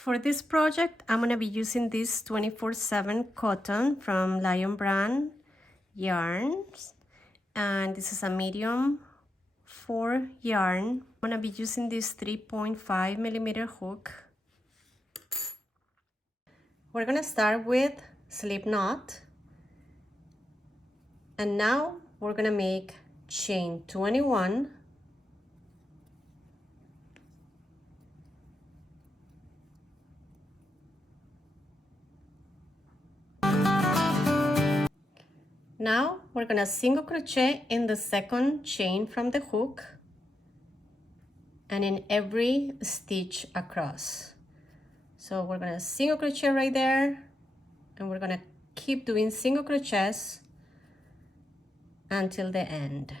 For this project, I'm going to be using this 24/7 cotton from Lion Brand yarns, and this is a medium 4 yarn. I'm going to be using this 3.5 millimeter hook. We're going to start with slip knot, and now we're going to make chain 21. Now we're going to single crochet in the second chain from the hook and in every stitch across. So we're going to single crochet right there, and we're going to keep doing single crochets until the end.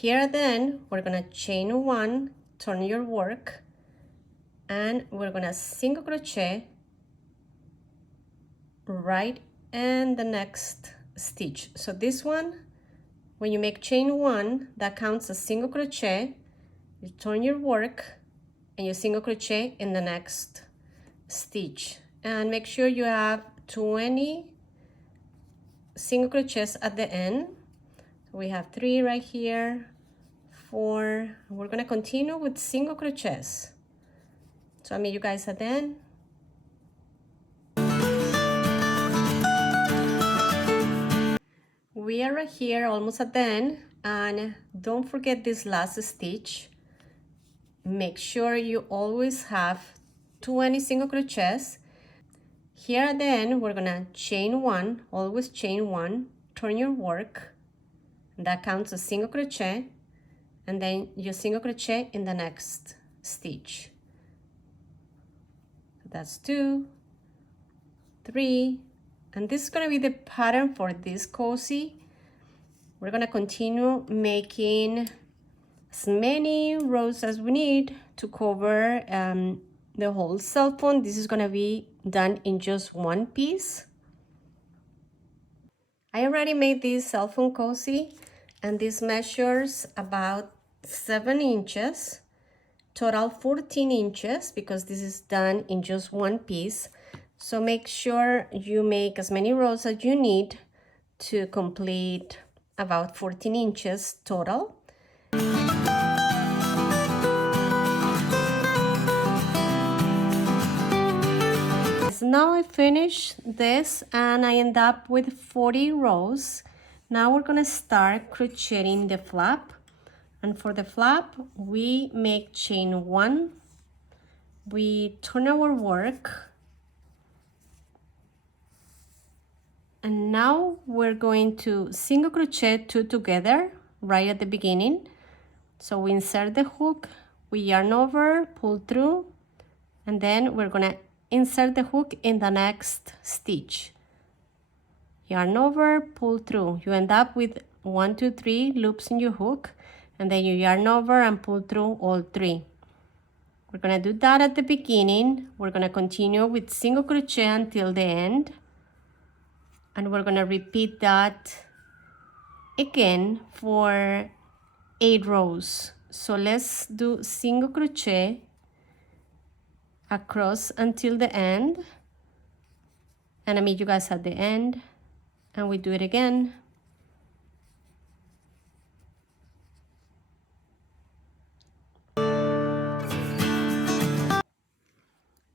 Here then, we're going to chain 1, turn your work, and we're going to single crochet right in the next stitch. So this one, when you make chain 1, that counts as single crochet. You turn your work and you single crochet in the next stitch, and make sure you have 20 single crochets at the end. We have 3 right here, 4. We're going to continue with single crochets. So I'll meet you guys at the end. We are right here almost at the end, and don't forget this last stitch. Make sure you always have 20 single crochets. Here at the end, we're gonna chain 1, always chain 1, turn your work, that counts as single crochet, and then you single crochet in the next stitch. That's 2, 3, and this is gonna be the pattern for this cozy. We're gonna continue making as many rows as we need to cover the whole cell phone. This is gonna be done in just one piece. I already made this cell phone cozy, and this measures about 7 inches, total 14 inches, because this is done in just one piece. So make sure you make as many rows as you need to complete about 14 inches total. Now I finish this and I end up with 40 rows. Now we're gonna start crocheting the flap, and for the flap we make chain 1, we turn our work, and now we're going to single crochet 2 together right at the beginning. So we insert the hook, we yarn over, pull through, and then we're gonna insert the hook in the next stitch. Yarn over, pull through. You end up with 1, 2, 3 loops in your hook, and then you yarn over and pull through all 3. We're gonna do that at the beginning. We're gonna continue with single crochet until the end, and we're gonna repeat that again for 8 rows. So let's do single crochet across until the end, and I meet you guys at the end, and we do it again.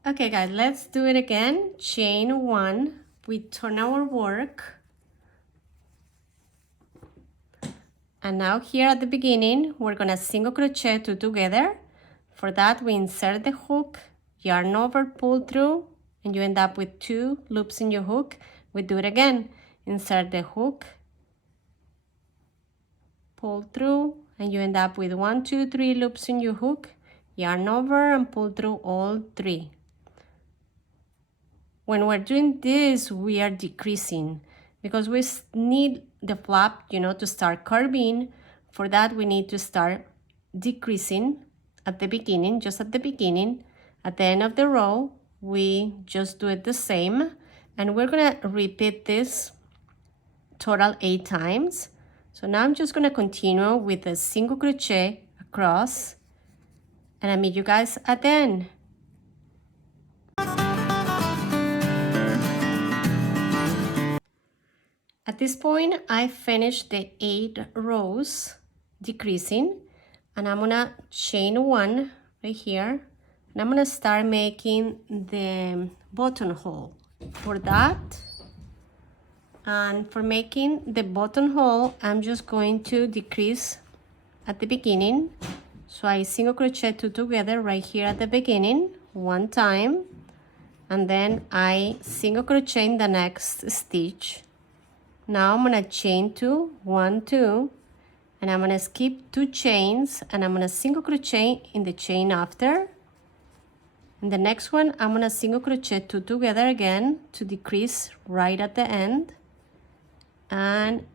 Okay guys, let's do it again. Chain 1, we turn our work, and now here at the beginning we're gonna single crochet 2 together. For that we insert the hook, yarn over, pull through, and you end up with 2 loops in your hook. We do it again. Insert the hook, pull through, and you end up with 1, 2, 3 loops in your hook. Yarn over and pull through all 3. When we're doing this, we are decreasing because we need the flap, to start curving. For that, we need to start decreasing at the beginning, just at the beginning. At the end of the row, we just do it the same, and we're gonna repeat this total 8 times. So now I'm just going to continue with a single crochet across, and I'll meet you guys at the end. At this point, I finished the 8 rows decreasing, and I'm gonna chain 1 right here, and I'm gonna start making the buttonhole. For that, and for making the buttonhole, I'm just going to decrease at the beginning. So I single crochet 2 together right here at the beginning 1 time, and then I single crochet in the next stitch. Now I'm gonna chain 2, 1, 2, and I'm gonna skip 2 chains, and I'm gonna single crochet in the chain after. In the next one, I'm gonna single crochet 2 together again to decrease right at the end, and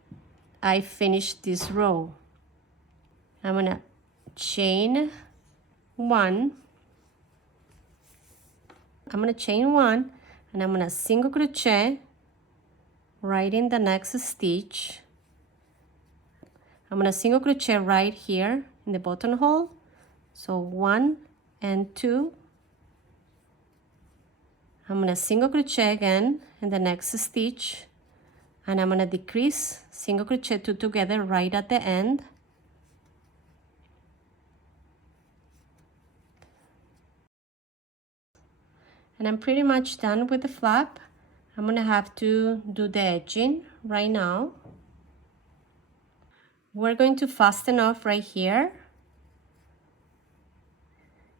I finished this row. I'm gonna chain 1. I'm gonna chain 1, and I'm gonna single crochet right in the next stitch. I'm gonna single crochet right here in the buttonhole. So 1 and 2. I'm gonna single crochet again in the next stitch, and I'm gonna decrease, single crochet 2 together right at the end. And I'm pretty much done with the flap. I'm gonna have to do the edging right now. We're going to fasten off right here.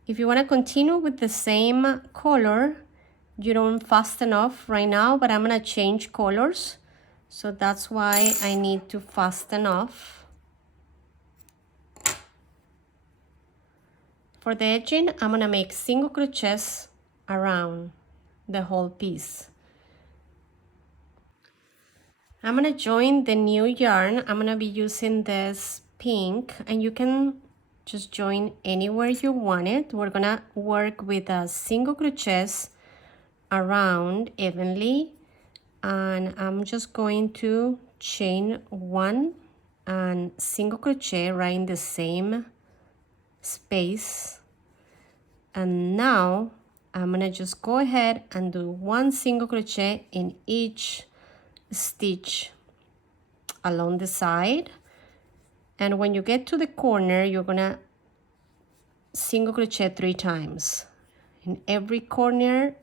If you want to continue with the same color, you don't fasten off right now, but I'm gonna change colors, so that's why I need to fasten off. For the edging, I'm gonna make single crochets around the whole piece. I'm gonna join the new yarn. I'm gonna be using this pink, and you can just join anywhere you want it. We're gonna work with a single crochets around evenly, and I'm just going to chain 1 and single crochet right in the same space. And now I'm gonna just go ahead and do 1 single crochet in each stitch along the side, and when you get to the corner, you're gonna single crochet 3 times. In every corner,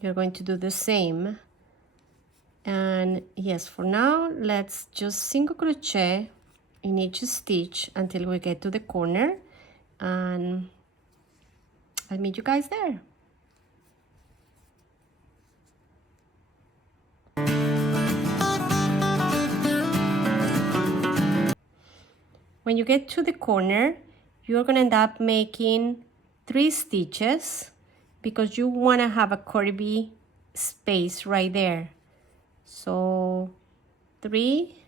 you're going to do the same. And yes, for now, let's just single crochet in each stitch until we get to the corner, and I'll meet you guys there. When you get to the corner, you're gonna end up making 3 stitches because you wanna have a curvy space right there. So 3,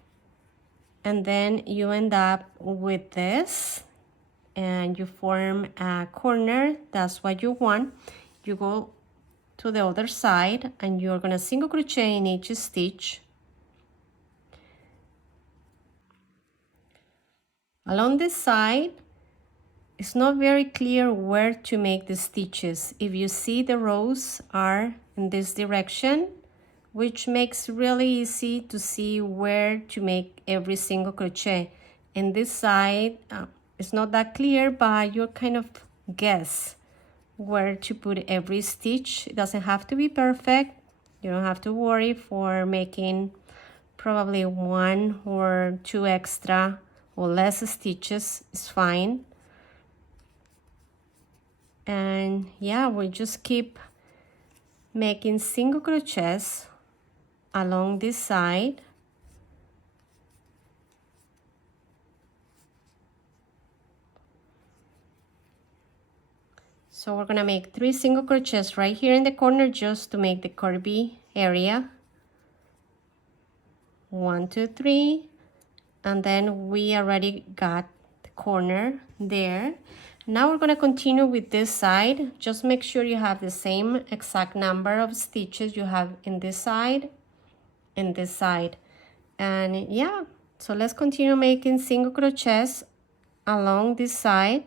and then you end up with this, and you form a corner. That's what you want. You go to the other side, and you're gonna single crochet in each stitch. Along this side, it's not very clear where to make the stitches. If you see, the rows are in this direction, which makes really easy to see where to make every single crochet. In this side, it's not that clear, but you kind of guess where to put every stitch. It doesn't have to be perfect. You don't have to worry for making probably 1 or 2 extra or less stitches is fine. And yeah, we just keep making single crochets along this side. So we're gonna make 3 single crochets right here in the corner just to make the curvy area. 1, 2, 3. And then we already got the corner there. Now we're going to continue with this side. Just make sure you have the same exact number of stitches you have in this side and this side. And yeah, so let's continue making single crochets along this side.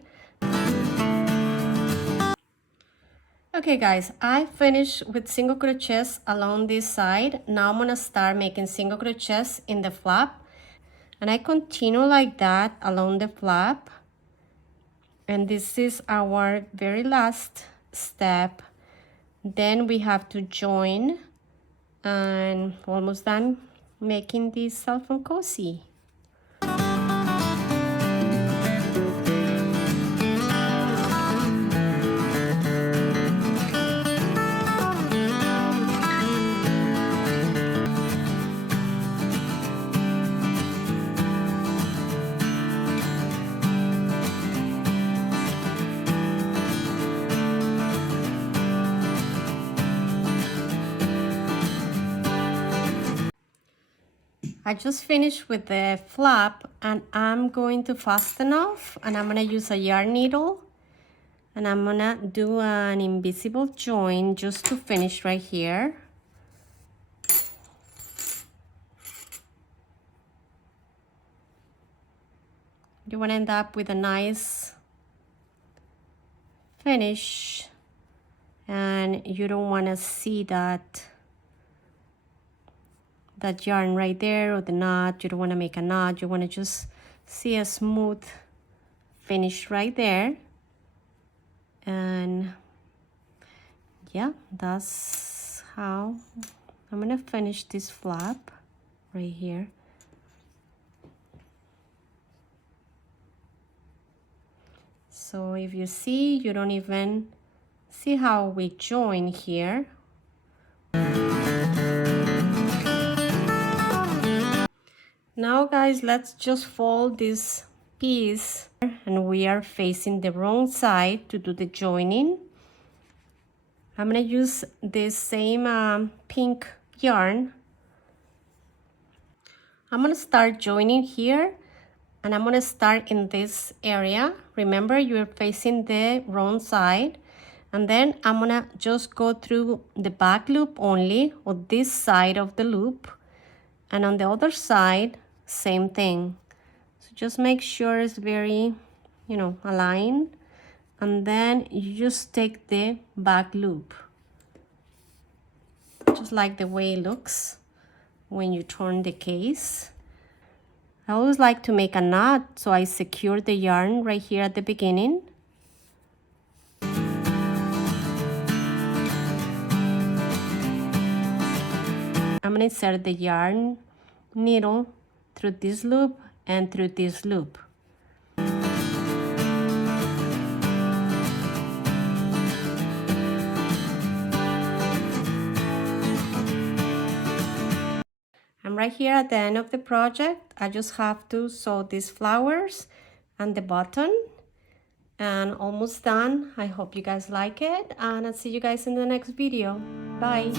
Okay guys, I finished with single crochets along this side. Now I'm gonna start making single crochets in the flap, and I continue like that along the flap. And this is our very last step. Then we have to join, and almost done making this cellphone cozy. I just finished with the flap, and I'm going to fasten off, and I'm gonna use a yarn needle, and I'm gonna do an invisible join just to finish right here. You wanna end up with a nice finish, and you don't wanna see that yarn right there or the knot. You don't want to make a knot. You want to just see a smooth finish right there. And yeah, that's how I'm gonna finish this flap right here. So if you see, you don't even see how we join here. Now guys, let's just fold this piece, and we are facing the wrong side to do the joining. I'm gonna use this same pink yarn. I'm gonna start joining here, and I'm gonna start in this area. Remember, you're facing the wrong side. And then I'm gonna just go through the back loop only, on this side of the loop, and on the other side, same thing. So just make sure it's very, aligned. And then you just take the back loop, just like the way it looks when you turn the case. I always like to make a knot, so I secure the yarn right here at the beginning. I'm gonna insert the yarn needle through this loop and through this loop. I'm right here at the end of the project. I just have to sew these flowers and the button, and almost done. I hope you guys like it, and I'll see you guys in the next video. Bye.